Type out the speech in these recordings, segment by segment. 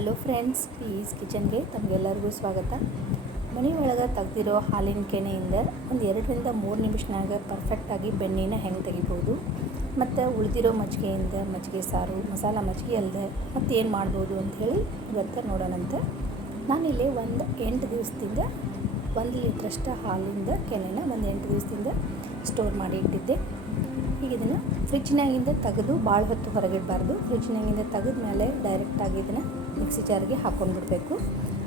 Hello friends, please ಕಿಚನ್ಗೆ ತಮಗೆಲ್ಲರಿಗೂ ಸ್ವಾಗತ. ಮನೆಯೊಳಗೆ ತೆಗ್ದಿರೋ ಹಾಲಿನ ಕೆನೆಯಿಂದ ಒಂದು 2-3 ನಿಮಿಷನಾಗ ಪರ್ಫೆಕ್ಟಾಗಿ ಬೆಣ್ಣೆನ ಹೆಂಗೆ ತೆಗಿಬೋದು ಮತ್ತು ಉಳಿದಿರೋ ಮಜ್ಜಿಗೆಯಿಂದ ಮಜ್ಜಿಗೆ ಸಾರು, ಮಸಾಲ ಮಜ್ಜಿಗೆ ಅಲ್ಲದೆ ಮತ್ತು ಏನು ಮಾಡ್ಬೋದು ಅಂಥೇಳಿ ಇವತ್ತು ನೋಡೋಣಂತೆ. ನಾನಿಲ್ಲಿ ಒಂದು 8 ದಿವಸದಿಂದ 1 ಲೀಟ್ರಷ್ಟು ಹಾಲಿಂದ ಕೆನೆನ ಒಂದು 8 ದಿವಸದಿಂದ ಸ್ಟೋರ್ ಮಾಡಿ ಇಟ್ಟಿದ್ದೆ. ಈಗ ಇದನ್ನು ಫ್ರಿಜ್ನಾಗಿಂದ ತೆಗೆದು ಭಾಳ ಹೊತ್ತು ಹೊರಗಿಡಬಾರ್ದು. ಫ್ರಿಜ್ನಾಗಿಂದ ತೆಗೆದ ಮೇಲೆ ಡೈರೆಕ್ಟಾಗಿ ಇದನ್ನು ಮಿಕ್ಸಿ ಜಾರಿಗೆ ಹಾಕ್ಕೊಂಡ್ಬಿಡ್ಬೇಕು.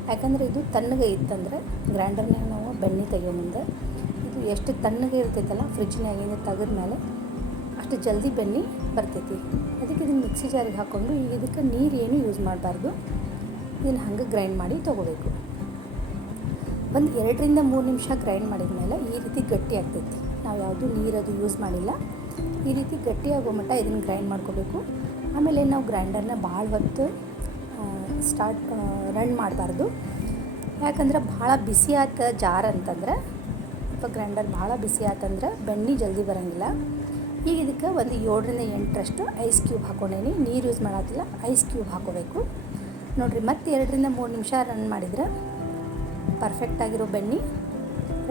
ಯಾಕಂದರೆ ಇದು ತಣ್ಣಗೆ ಇತ್ತಂದರೆ ಗ್ರೈಂಡರ್ನಾಗ ನಾವು ಬೆಣ್ಣೆ ತೆಗಿಯೋ ಮುಂದೆ ಇದು ಎಷ್ಟು ತಣ್ಣಗೆ ಇರ್ತೈತಲ್ಲ ಫ್ರಿಜ್ನಾಗಿಂದ ತೆಗೆದ ಮೇಲೆ ಅಷ್ಟು ಜಲ್ದಿ ಬೆಣ್ಣೆ ಬರ್ತೈತಿ. ಅದಕ್ಕೆ ಇದನ್ನು ಮಿಕ್ಸಿ ಜಾರಿಗೆ ಹಾಕ್ಕೊಂಡು ಈಗ ಇದಕ್ಕೆ ನೀರು ಏನು ಯೂಸ್ ಮಾಡಬಾರ್ದು. ಇದನ್ನು ಹಂಗೆ ಗ್ರೈಂಡ್ ಮಾಡಿ ತೊಗೋಬೇಕು. ಒಂದು 2-3 ನಿಮಿಷ ಗ್ರೈಂಡ್ ಮಾಡಿದ ಮೇಲೆ ಈ ರೀತಿ ಗಟ್ಟಿ ಆಗ್ತೈತಿ. ನಾವು ಯಾವುದೂ ನೀರದು ಯೂಸ್ ಮಾಡಿಲ್ಲ. ಈ ರೀತಿ ಗಟ್ಟಿಯಾಗೋ ಮಟ್ಟ ಇದನ್ನು ಗ್ರೈಂಡ್ ಮಾಡ್ಕೋಬೇಕು. ಆಮೇಲೆ ನಾವು ಗ್ರೈಂಡರ್ನ ಭಾಳ ಹೊತ್ತು ರನ್ ಮಾಡಬಾರ್ದು. ಯಾಕಂದ್ರೆ ಭಾಳ ಬಿಸಿ ಆತ ಜಾರ್ ಅಂತಂದ್ರೆ ಅಥವಾ ಗ್ರೈಂಡರ್ ಭಾಳ ಬಿಸಿ ಆತಂದ್ರೆ ಬೆಣ್ಣೆ ಜಲ್ದಿ ಬರೋಂಗಿಲ್ಲ. ಈಗ ಇದಕ್ಕೆ ಒಂದು 7-8 ಐಸ್ ಕ್ಯೂಬ್ ಹಾಕ್ಕೊಂಡೇನಿ. ನೀರು ಯೂಸ್ ಮಾಡತ್ತಿಲ್ಲ, ಐಸ್ ಕ್ಯೂಬ್ ಹಾಕೋಬೇಕು. ನೋಡಿರಿ, ಮತ್ತೆ 2-3 ನಿಮಿಷ ರನ್ ಮಾಡಿದ್ರೆ ಪರ್ಫೆಕ್ಟಾಗಿರೋ ಬೆಣ್ಣೆ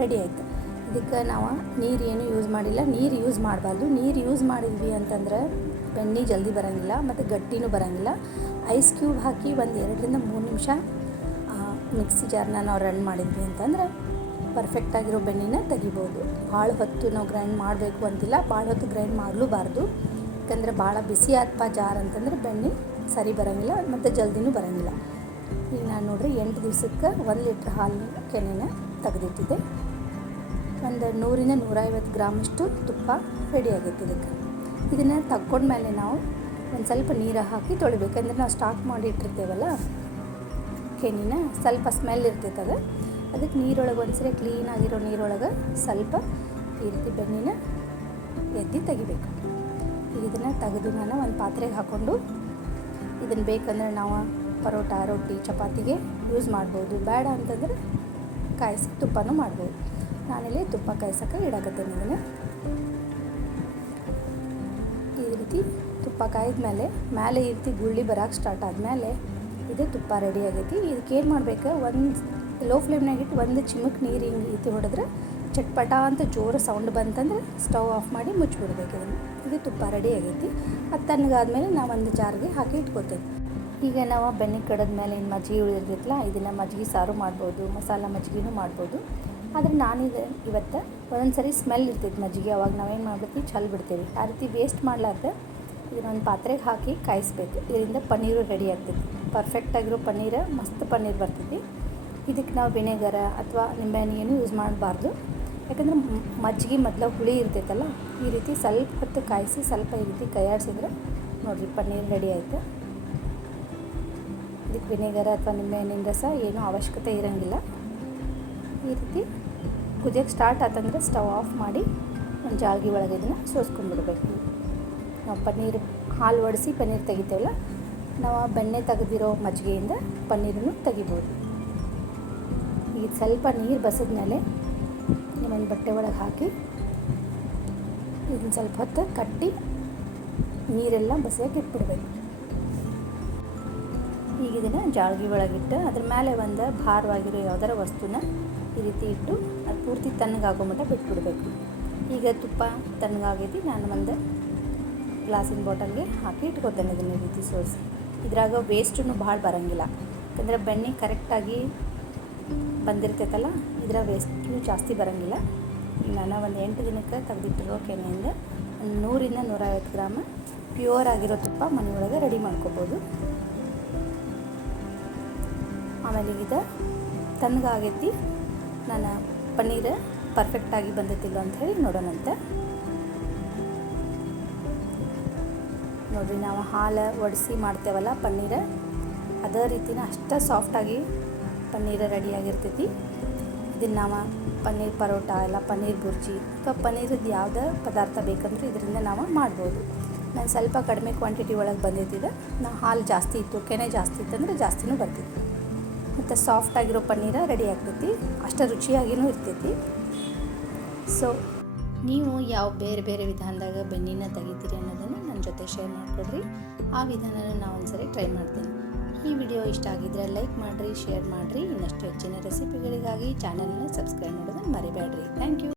ರೆಡಿ ಆಯಿತು. ಇದಕ್ಕೆ ನಾವು ನೀರು ಏನು ಯೂಸ್ ಮಾಡಿಲ್ಲ. ನೀರು ಯೂಸ್ ಮಾಡಬಾರ್ದು. ನೀರು ಯೂಸ್ ಮಾಡಿದ್ವಿ ಅಂತಂದ್ರೆ ಬೆಣ್ಣೆ ಜಲ್ದಿ ಬರೋಂಗಿಲ್ಲ ಮತ್ತು ಗಟ್ಟಿನೂ ಬರೋಂಗಿಲ್ಲ. ಐಸ್ ಕ್ಯೂಬ್ ಹಾಕಿ ಒಂದು 2-3 ನಿಮಿಷ ಮಿಕ್ಸಿ ಜಾರ್ನ ನಾವು ರನ್ ಮಾಡಿದ್ವಿ ಅಂತಂದ್ರೆ ಪರ್ಫೆಕ್ಟಾಗಿರೋ ಬೆಣ್ಣೆನ ತೆಗಿಬೋದು. ಭಾಳ ಹೊತ್ತು ನಾವು ಗ್ರೈಂಡ್ ಮಾಡಬೇಕು ಅಂತಿಲ್ಲ, ಭಾಳ ಹೊತ್ತು ಗ್ರೈಂಡ್ ಮಾಡಲೂಬಾರ್ದು. ಯಾಕಂದರೆ ಭಾಳ ಬಿಸಿ ಆತ್ಪ ಜಾರ್ ಅಂತಂದ್ರೆ ಬೆಣ್ಣೆ ಸರಿ ಬರೋಂಗಿಲ್ಲ ಮತ್ತು ಜಲ್ದಿನೂ ಬರೋಂಗಿಲ್ಲ. ಈಗ ನಾನು ನೋಡಿರಿ 8 ದಿವಸಕ್ಕೆ 1 ಲೀಟ್ರ್ ಹಾಲಿನ ಕೆನೆನ ತೆಗೆದಿಟ್ಟಿದ್ದೆ. ಒಂದು 100-150 ಗ್ರಾಮಷ್ಟು ತುಪ್ಪ ರೆಡಿ ಆಗೈತೆ. ಇದನ್ನು ತಕ್ಕೊಂಡ್ಮೇಲೆ ನಾವು ಒಂದು ಸ್ವಲ್ಪ ನೀರು ಹಾಕಿ ತೊಳಿಬೇಕಂದ್ರೆ ನಾವು ಸ್ಟಾಕ್ ಮಾಡಿ ಇಟ್ಟಿರ್ತೇವಲ್ಲ ಕೆನೆನ, ಸ್ವಲ್ಪ ಸ್ಮೆಲ್ ಇರ್ತೈತದ. ಅದಕ್ಕೆ ನೀರೊಳಗೆ ಒಂದ್ಸರಿ ಕ್ಲೀನಾಗಿರೋ ನೀರೊಳಗೆ ಸ್ವಲ್ಪ ಈ ರೀತಿ ಬೆಣ್ಣೆನ ಎತ್ತಿ ತೆಗಿಬೇಕು. ಈಗ ಇದನ್ನು ತೆಗೆದು ನಾನು ಒಂದು ಪಾತ್ರೆಗೆ ಹಾಕ್ಕೊಂಡು ಇದನ್ನು ಬೇಕಂದ್ರೆ ನಾವು ಪರೋಟ, ರೊಟ್ಟಿ, ಚಪಾತಿಗೆ ಯೂಸ್ ಮಾಡ್ಬೋದು. ಬೇಡ ಅಂತಂದ್ರೆ ಕಾಯಿಸಿ ತುಪ್ಪನೂ ಮಾಡ್ಬೋದು. ನಾನಿಲ್ಲಿ ತುಪ್ಪ ಕಾಯಿಸೋಕೆ ಇಡಾಕತ್ತೇನೆ. ಇದನ್ನು ಈ ರೀತಿ ತುಪ್ಪ ಕಾಯ್ದ ಮೇಲೆ ಈ ರೀತಿ ಗುಳ್ಳಿ ಬರೋಕ್ಕೆ ಸ್ಟಾರ್ಟ್ ಆದಮೇಲೆ ಇದು ತುಪ್ಪ ರೆಡಿ ಆಗೈತಿ. ಇದಕ್ಕೆ ಏನು ಮಾಡಬೇಕು, ಒಂದು ಲೋ ಫ್ಲೇಮ್ನಾಗಿಟ್ಟು ಒಂದು ಚಿಮುಕ್ ನೀರು ಹಿಂಗೆ ರೀತಿ ಹೊಡೆದ್ರೆ ಚಟ್ಪಟ ಅಂತ ಜೋರು ಸೌಂಡ್ ಬಂತಂದ್ರೆ ಸ್ಟವ್ ಆಫ್ ಮಾಡಿ ಮುಚ್ಚಿಬಿಡ್ಬೇಕು. ಇದು ತುಪ್ಪ ರೆಡಿ ಆಗೈತಿ. ಅದು ತಣ್ಣಗಾದ್ಮೇಲೆ ನಾವು ಒಂದು ಜಾರ್ಗೆ ಹಾಕಿ ಇಟ್ಕೋತೇವೆ. ಈಗ ನಾವು ಬೆಣ್ಣೆ ಕಡದ ಮೇಲೆ ಏನು ಮಜ್ಜಿಗೆ ಉಳಿದಿರ್ತೈತಲ್ಲ, ಇದನ್ನು ಮಜ್ಜಿಗೆ ಸಾರು ಮಾಡ್ಬೋದು, ಮಸಾಲ ಮಜ್ಜಿಗೆನೂ ಮಾಡ್ಬೋದು. ಆದರೆ ನಾನಿದು ಇವತ್ತು ಒಂದೊಂದು ಸರಿ ಸ್ಮೆಲ್ ಇರ್ತೈತೆ ಮಜ್ಜಿಗೆ, ಅವಾಗ ನಾವೇನು ಮಾಡ್ಬಿಡ್ತೀವಿ, ಚಲ್ ಬಿಡ್ತೀವಿ. ಆ ರೀತಿ ವೇಸ್ಟ್ ಮಾಡಲಾರ್ದೆ ಇದನ್ನೊಂದು ಪಾತ್ರೆಗೆ ಹಾಕಿ ಕಾಯಿಸ್ಬೇಕು. ಇದರಿಂದ ಪನ್ನೀರು ರೆಡಿ ಆಗ್ತೈತಿ. ಪರ್ಫೆಕ್ಟಾಗಿರೋ ಪನ್ನೀರು, ಮಸ್ತ್ ಪನ್ನೀರು ಬರ್ತೈತಿ. ಇದಕ್ಕೆ ನಾವು ವಿನೆಗರ ಅಥವಾ ನಿಂಬೆಹಣ್ಣು ಏನು ಯೂಸ್ ಮಾಡಬಾರ್ದು. ಯಾಕಂದರೆ ಮಜ್ಜಿಗೆ ಮೊದಲು ಹುಳಿ ಇರ್ತೈತಲ್ಲ, ಈ ರೀತಿ ಸ್ವಲ್ಪ ಹೊತ್ತು ಕಾಯಿಸಿ ಸ್ವಲ್ಪ ಈ ರೀತಿ ಕೈಯಾಡಿಸಿದ್ರೆ ನೋಡಿರಿ ಪನ್ನೀರು ರೆಡಿ ಆಯಿತು. ಇದಕ್ಕೆ ವಿನೆಗರ ಅಥವಾ ನಿಂಬೆಹಣ್ಣಿನ ರಸ ಏನೂ ಅವಶ್ಯಕತೆ ಇರೋಂಗಿಲ್ಲ. ಈ ರೀತಿ ಕುದಿಯೋಕ್ಕೆ ಸ್ಟಾರ್ಟ್ ಆತಂದ್ರೆ ಸ್ಟವ್ ಆಫ್ ಮಾಡಿ ಒಂದು ಜಾಳ್ಗೆ ಒಳಗೆ ಇದನ್ನು ಸೋಸ್ಕೊಂಡ್ಬಿಡ್ಬೇಕು. ನಾವು ಪನ್ನೀರು ಹಾಲು ಒಡಿಸಿ ಪನ್ನೀರು ತೆಗಿತೇವಲ್ಲ, ನಾವು ಬೆಣ್ಣೆ ತೆಗೆದಿರೋ ಮಜ್ಜಿಗೆಯಿಂದ ಪನ್ನೀರನ್ನು ತೆಗಿಬೋದು. ಈಗ ಸ್ವಲ್ಪ ನೀರು ಬಸಿದ್ಮೇಲೆ ಒಂದು ಬಟ್ಟೆ ಒಳಗೆ ಹಾಕಿ ಇದನ್ನು ಸ್ವಲ್ಪ ಹೊತ್ತು ಕಟ್ಟಿ ನೀರೆಲ್ಲ ಬಸಿಯೋಕೆ ಇಟ್ಬಿಡ್ಬೇಕು. ಈಗ ಇದನ್ನು ಜಾಳ್ಗೆ ಒಳಗಿಟ್ಟು ಅದ್ರ ಮೇಲೆ ಒಂದು ಭಾರವಾಗಿರೋ ಯಾವ್ದಾರ ವಸ್ತುನ ಈ ರೀತಿ ಇಟ್ಟು ಅದು ಪೂರ್ತಿ ತಣ್ಣಗಾಗೋ ಮಟ್ಟ ಬಿಟ್ಬಿಡ್ಬೇಕು. ಈಗ ತುಪ್ಪ ತಣ್ಣಗಾಗೈತಿ. ನಾನು ಒಂದು ಗ್ಲಾಸಿನ ಬಾಟಲ್ಗೆ ಹಾಕಿ ಇಟ್ಕೊತೇನೆ ಇದನ್ನು ಈ ರೀತಿ ಸೋಸಿ. ಇದ್ರಾಗ ವೇಸ್ಟೂ ಭಾಳ ಬರೋಂಗಿಲ್ಲ. ಯಾಕಂದರೆ ಬೆಣ್ಣೆ ಕರೆಕ್ಟಾಗಿ ಬಂದಿರ್ತೈತಲ್ಲ, ಇದರ ವೇಸ್ಟು ಜಾಸ್ತಿ ಬರೋಂಗಿಲ್ಲ. ಈಗ ನಾನು ಒಂದು 8 ದಿನಕ್ಕೆ ತೆಗೆದಿಟ್ಟಿರೋ ಕೆನೆಯಿಂದ ಒಂದು 100-150 ಗ್ರಾಮ್ ಪ್ಯೂರ್ ಆಗಿರೋ ತುಪ್ಪ ಮನೆಯೊಳಗೆ ರೆಡಿ ಮಾಡ್ಕೋಬೋದು. ಆಮೇಲೆ ಇದು ತಣ್ಣಗಾಗೈತಿ. ನಾನು ಪನ್ನೀರು ಪರ್ಫೆಕ್ಟಾಗಿ ಬಂದೈತಿಲ್ಲ ಅಂಥೇಳಿ ನೋಡೋಣಂತೆ. ನೋಡಿರಿ, ನಾವು ಹಾಲು ಒಡಿಸಿ ಮಾಡ್ತೇವಲ್ಲ ಪನ್ನೀರು, ಅದೇ ರೀತಿನ ಅಷ್ಟೇ ಸಾಫ್ಟಾಗಿ ಪನ್ನೀರು ರೆಡಿಯಾಗಿರ್ತೈತಿ. ಇದನ್ನು ನಾವು ಪನ್ನೀರ್ ಪರೋಟ ಇಲ್ಲ ಪನ್ನೀರ್ ಬುರ್ಜಿ ಅಥವಾ ಪನ್ನೀರದ್ದು ಯಾವುದೇ ಪದಾರ್ಥ ಬೇಕಂದ್ರೆ ಇದರಿಂದ ನಾವು ಮಾಡ್ಬೋದು. ನಾನು ಸ್ವಲ್ಪ ಕಡಿಮೆ ಕ್ವಾಂಟಿಟಿ ಒಳಗೆ ಬಂದಿದ್ದಿದೆ. ನಾವು ಹಾಲು ಜಾಸ್ತಿ ಇತ್ತು, ಕೆನೆ ಜಾಸ್ತಿ ಇತ್ತಂದರೆ ಜಾಸ್ತಿನೂ ಬರ್ತಿತ್ತು ಮತ್ತು ಸಾಫ್ಟಾಗಿರೋ ಪನ್ನೀರ ರೆಡಿ ಆಗ್ತೈತಿ. ಅಷ್ಟು ರುಚಿಯಾಗಿಯೂ ಇರ್ತೈತಿ. ಸೊ ನೀವು ಯಾವ ಬೇರೆ ಬೇರೆ ವಿಧಾನದಾಗ ಬೆಣ್ಣೆನ ತೆಗಿತೀರಿ ಅನ್ನೋದನ್ನು ನನ್ನ ಜೊತೆ ಶೇರ್ ಮಾಡಿಕೊಡ್ರಿ. ಆ ವಿಧಾನನ ನಾವು ಒಂದ್ಸರಿ ಟ್ರೈ ಮಾಡ್ತೀನಿ. ಈ ವಿಡಿಯೋ ಇಷ್ಟ ಆಗಿದ್ದರೆ ಲೈಕ್ ಮಾಡಿರಿ, ಶೇರ್ ಮಾಡಿರಿ. ಇನ್ನಷ್ಟು ಹೆಚ್ಚಿನ ರೆಸಿಪಿಗಳಿಗಾಗಿ ಚಾನಲ್ನ ಸಬ್ಸ್ಕ್ರೈಬ್ ಮಾಡೋದನ್ನು ಮರಿಬೇಡ್ರಿ. Thank you.